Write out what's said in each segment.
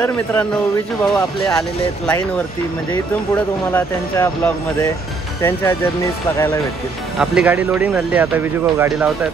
तर मित्रांनो विजू भाऊ आपले आलेले आहेत लाईनवरती, म्हणजे इथून पुढे तुम्हाला त्यांच्या ब्लॉगमध्ये त्यांच्या जर्नीज बघायला भेटतील. आपली गाडी लोडिंग झाली, आता विजू भाऊ गाडी लावतात.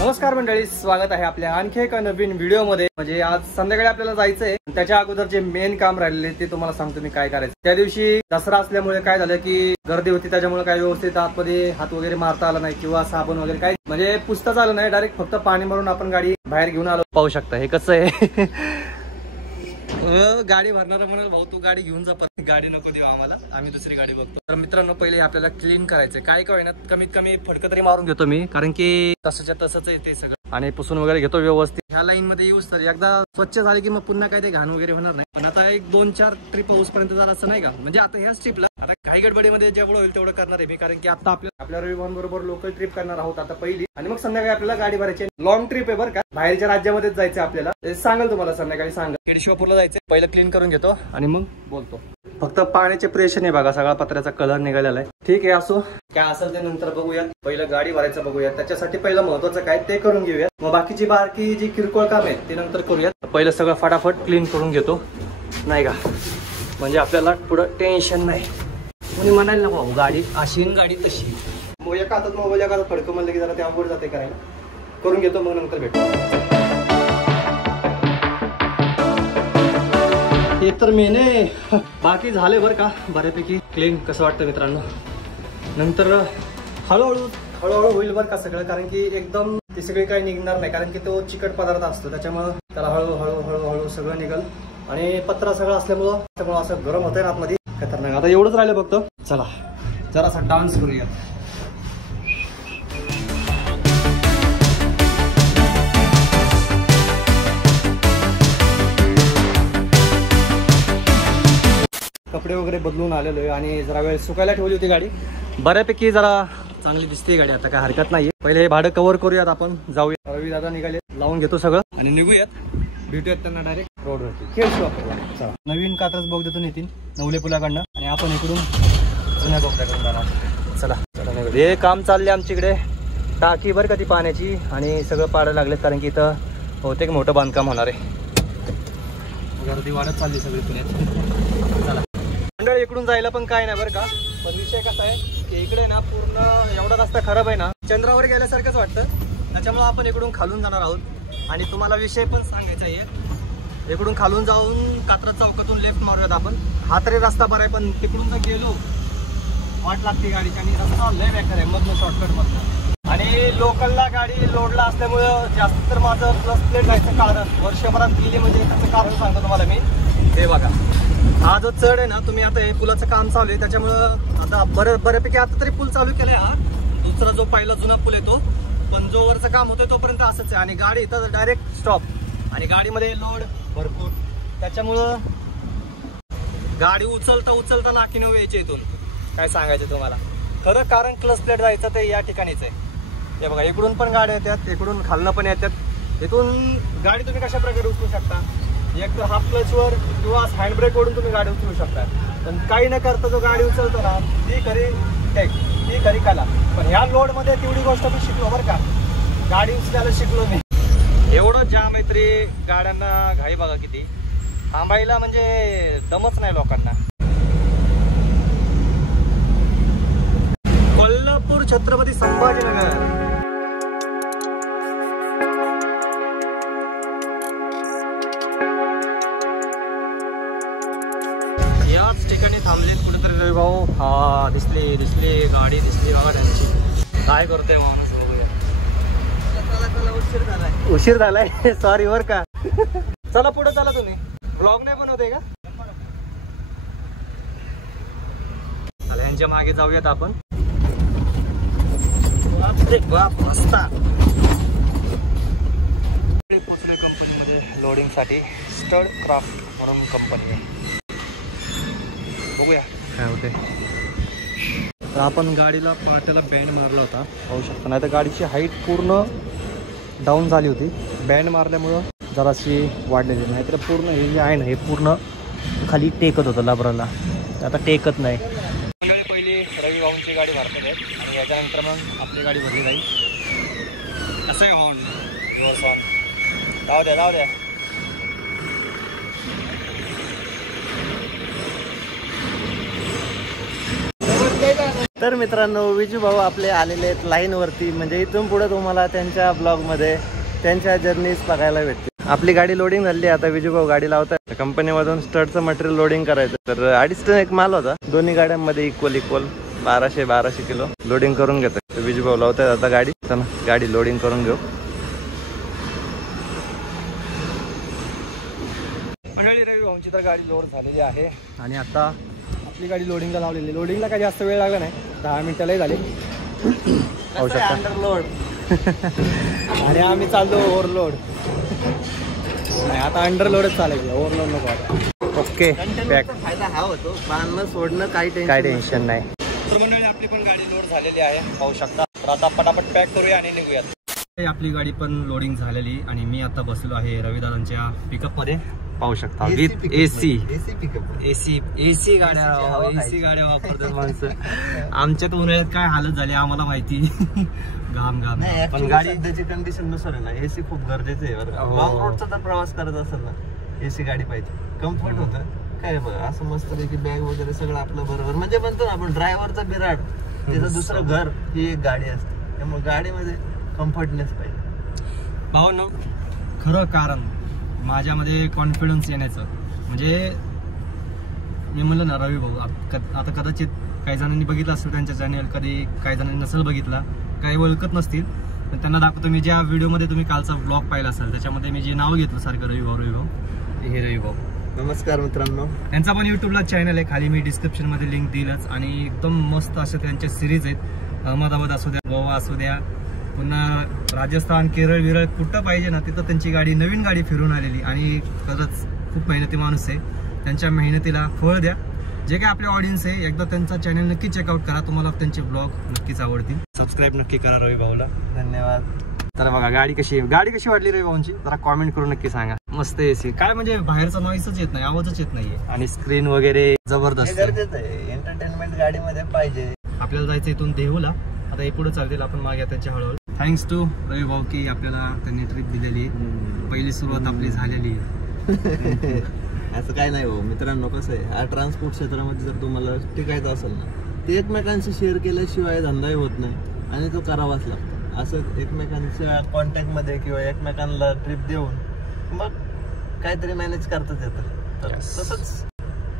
नमस्कार मंडळी, स्वागत आहे आपल्या आणखी एका नवीन व्हिडिओ मध्ये. म्हणजे आज संध्याकाळी आपल्याला जायचंय. त्याच्या अगोदर जे मेन काम राहिलेले ते तुम्हाला सांगतो मी काय करायचं. त्या दिवशी दसरा असल्यामुळे काय झालं की गर्दी होती, त्याच्यामुळे काय व्यवस्थित आतमध्ये हात वगैरे मारता आला नाही किंवा साबण वगैरे काही म्हणजे पुसताच आलं नाही. डायरेक्ट फक्त पाणी मारून आपण गाडी बाहेर घेऊन आलो. पाहू शकता हे कसं आहे. गाडी भरणारा म्हणाल भाऊ तू गाडी घेऊन जा, पण गाडी नको देऊ आम्हाला, आम्ही दुसरी गाडी बघतो. तर मित्रांनो पहिले आपल्याला क्लीन करायचंय. काय काय ना कमीत कमी फडकं तरी मारून घेतो मी, कारण की तसंच्या तसंच आहे ते सगळं. आणि पुसून वगैरे घेतो व्यवस्थित. ह्या लाईन मध्ये यूज तर एकदा स्वच्छ झाली की मग पुन्हा काय ते घाण वगैरे होणार नाही. पण आता एक 2-4 ट्रिप हाऊस पर्यंत जरा असं नाही का, म्हणजे आता ह्याच ट्रिपला आता काही गडबडीमध्ये जेवढं होईल तेवढं करणार आहे मी, कारण की आता आपल्या रविवार बरोबर लोकल ट्रिप करणार आहोत आता पहिली. आणि मग संध्याकाळी आपल्याला गाडी भरायची. लॉंग ट्रिप आहे बरं का, बाहेरच्या राज्यामध्येच जायचं आपल्याला. सांगाल तुम्हाला संध्याकाळी सांगा. केडशिवापूरला जायचं. पहिलं क्लीन करून घेतो आणि मग बोलतो. फक्त पाण्याचे प्रेशर नाही बघा, सगळा पत्र्याचा कलर निघालेला आहे. ठीक आहे असो, काय असेल ते नंतर बघूयात. पहिलं गाडी भरायचं बघूयात. त्याच्यासाठी पहिलं महत्वाचं काय ते करून घेऊयात. मग बाकीची बारकी जी किरकोळ काम आहेत ते नंतर करूयात. पहिलं सगळं फटाफट क्लीन करून घेतो नाही का, म्हणजे आपल्याला पुढं टेन्शन नाही. कोणी म्हणायला ना भाऊ गाडी अशी गाडी तशी. मग एका हातात मोबाईल एका हातात फडकं म्हणलं की जरा ते अवघड जाते करायला. करून घेतो मग नंतर भेटू. हे तर मेन आहे, बाकी झाले बरं का बऱ्यापैकी क्लीन. कसं वाटतं मित्रांनो, नंतर हळूहळू होईल बरं का सगळं, कारण की एकदम ते सगळे काही निघणार नाही, कारण की तो चिकट पदार्थ असतो त्याच्यामुळं त्याला हळूहळू सगळं निघल. आणि पत्रा सगळं असल्यामुळं त्यामुळं असं गरम होतंय ना आतमध्ये, खतरनाक. आता एवढंच राहिलं बघतो. चला जरासा डान्स करूया. कपडे वगैरे बदलून आलेलो आहे आणि जरा वेळ सुकायला ठेवली होती गाडी. बऱ्यापैकी जरा चांगली दिसते गाडी, आता काय हरकत नाहीये. पहिले हे भाडं कव्हर करूयात, आपण जाऊया. रवी दादा निघाले, लावून घेतो सगळं आणि निघूयात. भेटूयात त्यांना डायरेक्ट रोडवरती. चला नवीन कात्रज बोगद्यातून येतील नवले पुलाकडनं आणि आपण इकडून जुन्या बोगद्याकडून जाणार. चला हे काम चालले आमच्याकडे. टाकी बरं का ती पाण्याची, आणि सगळं पाडायला लागलेत कारण की इथं बहुतेक मोठं बांधकाम होणार आहे. गर्दी वाढत चालली सगळी पुण्यात. चला मंडळी इकडून जायला पण काय नाही बरं का, पण विषय कसा आहे की इकडे ना पूर्ण एवढा रस्ता खराब आहे ना, चंद्रावर गेल्यासारखंच वाटतं. त्याच्यामुळे आपण इकडून खालून जाणार आहोत. आणि तुम्हाला विषय पण सांगायचा आहे, इकडून खालून जाऊन कात्रज चौकातून लेफ्ट मारूयात आपण. हा तरी रस्ता बरा आहे, पण तिकडून जर गेलो वाट लागते गाडीची आणि रस्ता लय बेकार आहे मधनं शॉर्टकट मधनं. आणि लोकलला गाडी लोडला असल्यामुळं जास्त तर माझं प्लस प्लेट जायचं कारण वर्षभरात गेली, म्हणजे त्याचं कारण सांगतो तुम्हाला मी. हे बघा हा जो चढ आहे ना, तुम्ही आता हे पुलाचं काम चालू आहे त्याच्यामुळं आता बऱ्यापैकी आता तरी पूल चालू केलाय. हा दुसरा जो पहिला जुना पूल आहे तो, पण जो वरचं काम होतोय तोपर्यंत असंच आहे. आणि गाडी इथं डायरेक्ट स्टॉप, आणि गाडीमध्ये लोड भरपूर, त्याच्यामुळं गाडी उचलता नाकी नेऊ यायची इथून. काय सांगायचं तुम्हाला खरं, कारण क्लच प्लेट जायचं ते या ठिकाणीच आहे. हे बघा इकडून पण गाड्या येतात, इकडून खालनं पण येतात. इथून गाडी तुम्ही कशा प्रकारे उचलू शकता, एक तर हाफ क्लचवर किंवा हँड ब्रेक ओढून तुम्ही गाडी उचलू शकता. पण काही न करता जो गाडी उचलतो ना, ती खरी कला. पण ह्या लोडमध्ये तेवढी गोष्ट मी शिकलो बरं का, गाडी उचलायला शिकलो मी. एवढं जाम आहे तरी गाड्यांना घाई बघा किती, थांबायला म्हणजे दमच नाही लोकांना. कोल्हापूर छत्रपती संभाजीनगर. याच ठिकाणी थांबलेत कुठेतरी रवी भाऊ. हा दिसली गाडी दिसली बघा त्यांची. काय करतोय माणूस, उशीर झालाय सॉरी बर का. चला पुढे चला. तुम्ही ब्लॉग नाही बनवते का? चला यांच्या मागे जाऊयात आपण. बाप रस्ता पोचलोय कंपनीमध्ये लोडिंग साठी. स्टड क्राफ्ट म्हणून कंपनी आहे, बघूया काय होते. तर आपण गाडीला पाट्याला बँड मारला होता, पाहू शकता. नाही तर गाडीची हाईट पूर्ण डाऊन झाली होती. बँड मारल्यामुळं जराशी वाढलेली, नाही तर पूर्ण हे जे आहे ना हे पूर्ण खाली टेकत होतं लबराला, आता टेकत नाही. पहिली रवी भाऊंची गाडी भरते आहे आणि याच्यानंतर मग आपली गाडी भरली जाईल. कसं आहे हॉर्न जाऊ द्या जाऊ द्या. तर मित्रांनो विजू भाऊ आपले आलेले आहेत लाईनवरती, म्हणजे इथून पुढे तुम्हाला त्यांच्या ब्लॉगमध्ये त्यांच्या जर्नीज बघायला भेटते. आपली गाडी लोडिंग झाली. आता विजू भाऊ गाडी लावतात. कंपनीमधून स्टडचं मटेरियल लोडिंग करायचं, तर 2.5 टन एक माल होता. दोन्ही गाड्यांमध्ये इक्वल 1200 किलो लोडिंग करून घेतात. विजू भाऊ लावतात आता गाडी. चला गाडी लोडिंग करून घेऊ. मंडळी रवी भाऊंची तर गाडी लोड झालेली आहे आणि आता आपली गाडी लोडिंगला लावलेली. लोडिंगला काही जास्त वेळ लागला नाही, 10 मिनिटालाही झाले. पाहू शकता अंडरलोड आणि आम्ही चाललो ओव्हरलोड. नाही आता अंडरलोडच चालायची, ओव्हरलोड नको आता. ओके बॅक फायदा हा होतो, बांधणं सोडणं काही टेन्शन नाही. तर मंडळी आपली पण गाडी लोड झालेली आहे, पाहू शकता. तर आता पटापट पॅक करूया आणि निघूयात. आपली गाडी पण लोडिंग झालेली आणि मी आता बसलो आहे रविदादांच्या पिकअप मध्ये, पाहू शकता. विथ एसी गाड्या वापरतात माणसं. आमच्यात उन्हाळ्यात काय हालत झाली आम्हाला माहिती. घाम पण गाडी त्याची कंडिशन नुसार आहे ना, एसी खूप गरजेचं आहे. लॉंग रोडचा जर प्रवास करत असेल ना एसी गाडी पाहिजे, कम्फर्ट होतं. काय बघा असं मस्त पैकी बॅग वगैरे सगळं आपलं बरोबर, म्हणजे म्हणतो ना आपण ड्रायव्हरचा बिराड त्याचं दुसरं घर ही एक गाडी असते. त्यामुळे गाडीमध्ये कम्फर्टनेस पाहिजे. भावना खरं कारण माझ्यामध्ये कॉन्फिडन्स येण्याचं म्हणजे मी म्हणलं ना रवी भाऊ आता कदाचित काही जणांनी बघितलं असेल त्यांच्या चॅनल, कधी काही जणांनी नसेल बघितला, काही ओळखत नसतील, पण त्यांना दाखवतो. मी ज्या व्हिडिओमध्ये तुम्ही कालचा ब्लॉग पाहिला असेल त्याच्यामध्ये मी जे नाव घेतलं सारखं रवी भाऊ हे रवी भाऊ. नमस्कार मित्रांनो. त्यांचा पण युट्यूबला चॅनल आहे, खाली मी डिस्क्रिप्शनमध्ये लिंक दिलंच. आणि एकदम मस्त अशा त्यांच्या सिरीज आहेत. अहमदाबाद असू द्या, गोवा असू द्या, पुन्हा राजस्थान, केरळ विरळ कुठं पाहिजे ना तिथं त्यांची गाडी नवीन गाडी फिरून आलेली. आणि खरंच खूप मेहनती माणूस आहे. त्यांच्या मेहनतीला फळ द्या. जे काय आपले ऑडियन्स आहे एकदा त्यांचा चॅनल नक्की चेकआउट करा, तुम्हाला त्यांचे ब्लॉग नक्कीच आवडतील. सबस्क्राईब नक्की करा रवी भाऊला. धन्यवाद. तर बघा गाडी कशी वाटली रवी भाऊंची जरा कॉमेंट करून नक्की सांगा. मस्त एसी काय म्हणजे बाहेरचा नॉईसच येत नाही, आवाजच येत नाहीये. आणि स्क्रीन वगैरे जबरदस्त आहे. एंटरटेनमेंट गाडीमध्ये पाहिजे. आपल्याला जायचं इथून देहूला. आता हे पुढे चालतील, आपण मागे त्यांच्या हळूहळू. थँक्स टू रवी भाऊ की आपल्याला त्यांनी ट्रिप दिलेली आहे. पहिली सुरुवात आपली झालेली आहे. असं काय नाही हो मित्रांनो. कसं आहे, हा ट्रान्सपोर्ट क्षेत्रामध्ये जर तुम्हाला टिकायचं असेल ना, ते एकमेकांशी शेअर केल्याशिवाय धंदाही होत नाही आणि तो करावाच लागतो. असं एकमेकांच्या कॉन्टॅक्टमध्ये किंवा एकमेकांना ट्रिप देऊन मग काहीतरी मॅनेज करताच येतं. तसंच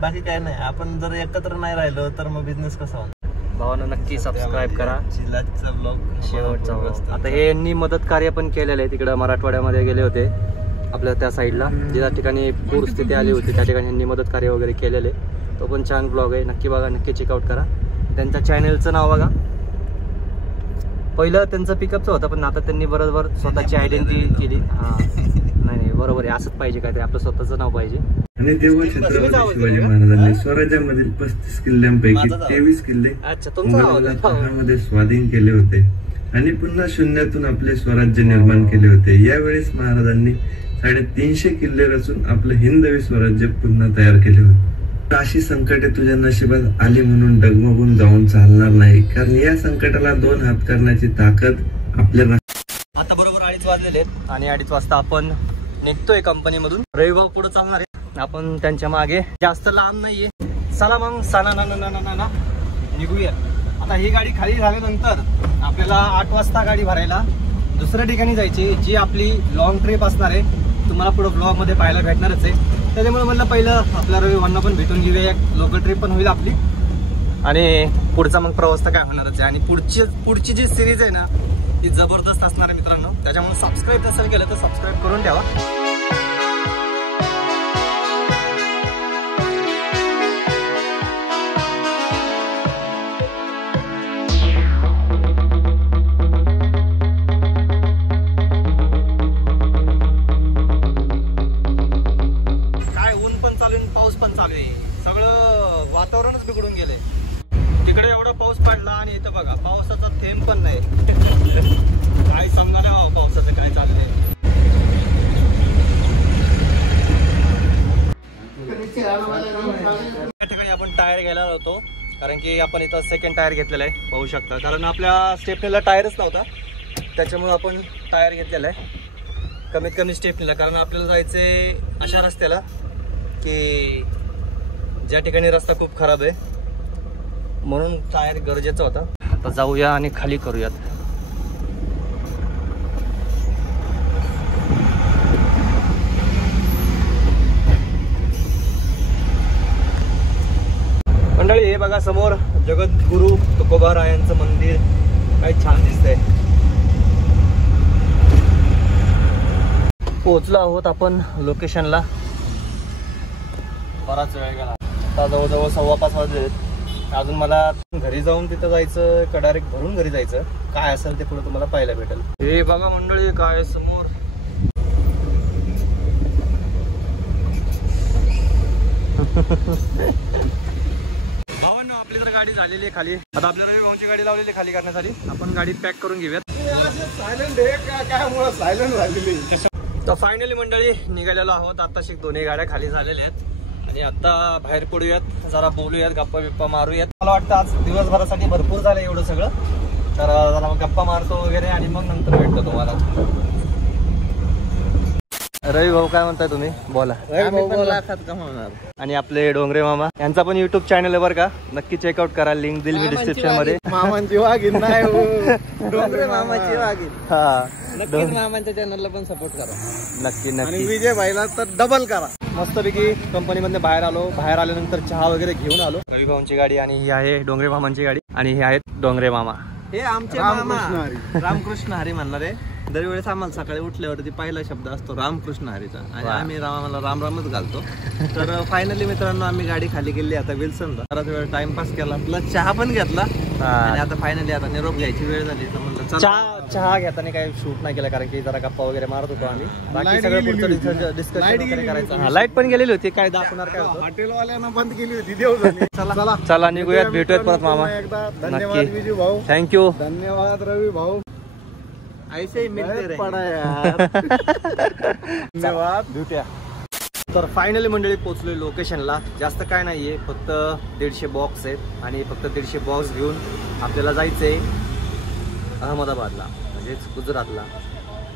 बाकी काय नाही. आपण जर एकत्र नाही राहिलो तर मग बिझनेस कसा होणार. भावांना नक्की सबस्क्राईब करा. चिलाजचा ब्लॉग शेवटचा. आता हे यांनी मदत कार्य पण केलेलं आहे. तिकडं मराठवाड्यामध्ये गेले होते आपल्या त्या साईडला, ज्या ठिकाणी पूरस्थिती आली होती त्या ठिकाणी यांनी मदत कार्य वगैरे केलेले. तो पण छान ब्लॉग आहे, नक्की बघा, नक्की चेकआउट करा. त्यांच्या चॅनलचं नाव बघा. पहिलं त्यांचं पिकअपचं होतं, पण आता त्यांनी बरोबर स्वतःची आयडेंटिटी केली. हा नाही बरोबर आहे, असंच पाहिजे काय ते, आपलं स्वतःचं नाव पाहिजे. आणि तेव्हा छत्रपती शिवाजी महाराजांनी स्वराज्यामधील 35 किल्ल्यांपैकी 23 किल्ले मुघलांमध्ये स्वाधीन केले होते आणि पुन्हा शून्यातून आपले स्वराज्य निर्माण केले होते. यावेळेस महाराजांनी 350 किल्ले रचून आपलं हिंदवी स्वराज्य पुन्हा तयार केले होते. अशी संकटे तुझ्या नशिबात आली म्हणून डगमगून जाऊन चालणार नाही, कारण या संकटाला 2 हात करण्याची ताकद आपल्याला. आता बरोबर 2:30 वाजलेले आहेत आणि 2:30 वाजता आपण निघतोय कंपनीमधून. रवी भाऊ पुढे चालणार आहे, आपण त्यांच्या मागे. जास्त लांब नाहीये, चला मग साना निघूया. आता ही गाडी खाली झाल्यानंतर आपल्याला 8 वाजता गाडी भरायला दुसऱ्या ठिकाणी जायची, जी आपली लॉंग ट्रिप असणार आहे. तुम्हाला पुढे ब्लॉग मध्ये पाहायला भेटणारच आहे. त्याच्यामुळे म्हणलं पहिलं आपल्या रवी भाऊंना पण भेटून घेऊया, एक लोकल ट्रिप पण होईल आपली आणि पुढचा मग प्रवास तर काय होणारच आहे. आणि पुढची जी सिरीज आहे ना ती जबरदस्त असणार आहे मित्रांनो. त्याच्यामुळे सबस्क्राईब नसेल केलं तर सबस्क्राईब करून ठेवा. तिकडे एवढा पाऊस पडला आणि इथं बघा पावसाचा थेंब पण नाही. काय समजा नाही पावसाचं काय चाललंय. या ठिकाणी आपण टायर घ्यायला होतो कारण की आपण इथं सेकंड टायर घेतलेला आहे पाहू शकता. कारण आपल्या स्टेपनीला टायरच नव्हता त्याच्यामुळे आपण टायर घेतलेला आहे कमीत कमी स्टेपनीला. कारण आपल्याला जायचंय अशा रस्त्याला की ज्या ठिकाणी रस्ता खूप खराब आहे म्हणून टायर गरजेचा होता. आता जाऊया आणि खाली करूयात. मंडळी हे बघा समोर जगद्गुरु तुकोबारायांचं मंदिर काय छान दिसतंय. पोहोचलो आहोत आपण लोकेशनला. बराच वेळ गेला आता जवळजवळ 5:15 वाजले. अजून मला घरी जाऊन तिथं जायचं का डायरेक्ट भरून घरी जायचं काय असेल ते पुढे तुम्हाला पाहायला भेटेल. हे बघा मंडळी काय समोर आपली तर गाडी झालेली आहे खाली. आता आपल्या रवी भाऊची गाडी लावलेली खाली करण्यासाठी आपण गाडीत पॅक करून घेऊयात. तर फायनली मंडळी निघालेलो आहोत. आता दोन्ही गाड्या खाली झालेल्या आहेत आणि आता बाहेर पडूयात जरा बोलूयात गप्पा बिप्पा मारूयात. मला वाटतं आज दिवसभरासाठी भरपूर झालं एवढं सगळं. तर जरा गप्पा मारतो वगैरे आणि मग नंतर भेटतो तुम्हाला. रवी भाऊ काय म्हणताय तुम्ही बोला. आणि आपले डोंगरे मामा यांचा पण युट्यूब चॅनल आहे बरं का नक्की चेकआउट करा. लिंक दिली मी डिस्क्रिप्शन मध्ये. मामांची वाघीण नाही डोंगरे मामाची वाघीण. हा नक्कीच मामांच्या चॅनलला पण सपोर्ट करा. नक्की आणि नक्की. विजय भाईला तर डबल करा. मस्तपैकी कंपनीमधून बाहेर आलो. बाहेर आल्यानंतर चहा वगैरे घेऊन आलो. रवी भाऊंची गाडी आणि ही आहे डोंगरे मामांची गाडी आणि हे आहेत डोंगरे मामा. हे आमचे मामा रामकृष्ण हरी म्हणणार आहे. दरवेळेस आम्हाला सकाळी उठल्यावरती पहिला शब्द असतो रामकृष्ण हरीचा आणि आम्ही रामाला राम रामच घालतो. तर फायनली मित्रांनो आम्ही गाडी खाली गेली आता विल्सनला. बराच वेळ टाइमपास केला प्लस चहा पण घेतला आणि आता फायनली आता निरोप घ्यायची वेळ झाली. तर म्हणलं चहा घेताना काही शूट नाही केला कारण की जरा गप्पा वगैरे मारत होतो आम्ही. बाकी सगळं पुढचं डिस्कशन वगैरे करायचं. लाईट पण गेलेली होती काय दाखवणार काय होतं. हॉटेलवाल्यांना बंद केली होती देव झाली. चला चला निघूयात भेटूयात परत मामा. एकदा धन्यवाद विजू भाऊ. थँक्यू. धन्यवाद रवी भाऊ. ऐसे ही मिलते रहे. धन्यवाद. भेटूया. तर फायनली मंडळी पोहोचलोय लोकेशनला. जास्त काय नाहीये फक्त 150 बॉक्स आहेत आणि फक्त 150 बॉक्स घेऊन आपल्याला जायचंय अहमदाबादला म्हणजेच गुजरातला.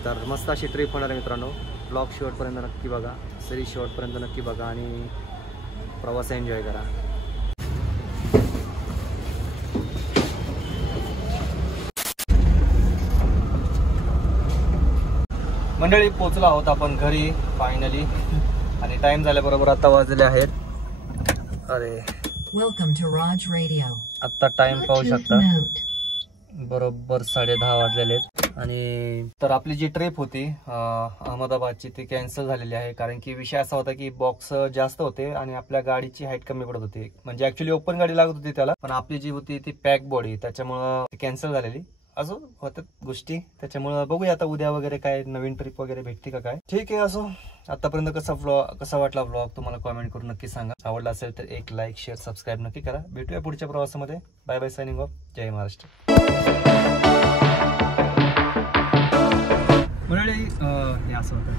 तर मस्त अशी ट्रिप होणार आहे मित्रांनो. ब्लॉग शेवटपर्यंत नक्की बघा. सिरीज शेवटपर्यंत नक्की बघा आणि प्रवास एन्जॉय करा. मंडळी पोहोचलो आहोत आपण घरी फायनली आणि टाइम झाल्याबरोबर आता वाजले आहेत अरे आता टाइम पाहू शकता बरोबर 10:30 वाजलेले आहेत. आणि तर आपली जी ट्रिप होती अहमदाबादची ती कॅन्सल झालेली आहे कारण की विषय असा होता की बॉक्स जास्त होते आणि आपल्या गाडीची हाईट कमी पडत होती. म्हणजे ऍक्च्युली ओपन गाडी लागत होती त्याला पण आपली जी होती ती पॅक बॉडी त्याच्यामुळं ती कॅन्सल झालेली. अजून होतात गोष्टी त्याच्यामुळे बघूया आता उद्या वगैरे काय नवीन ट्रिप वगैरे भेटते का काय. ठीक आहे. असो आतापर्यंत कसा वाटला व्लॉग तुम्हाला कमेंट करून नक्की सांगा. आवडला असेल तर एक लाईक शेअर सबस्क्राईब नक्की करा. भेटूया पुढच्या प्रवासामध्ये. Bye bye signing off. जय महाराष्ट्र. मंडळी हे असं होतं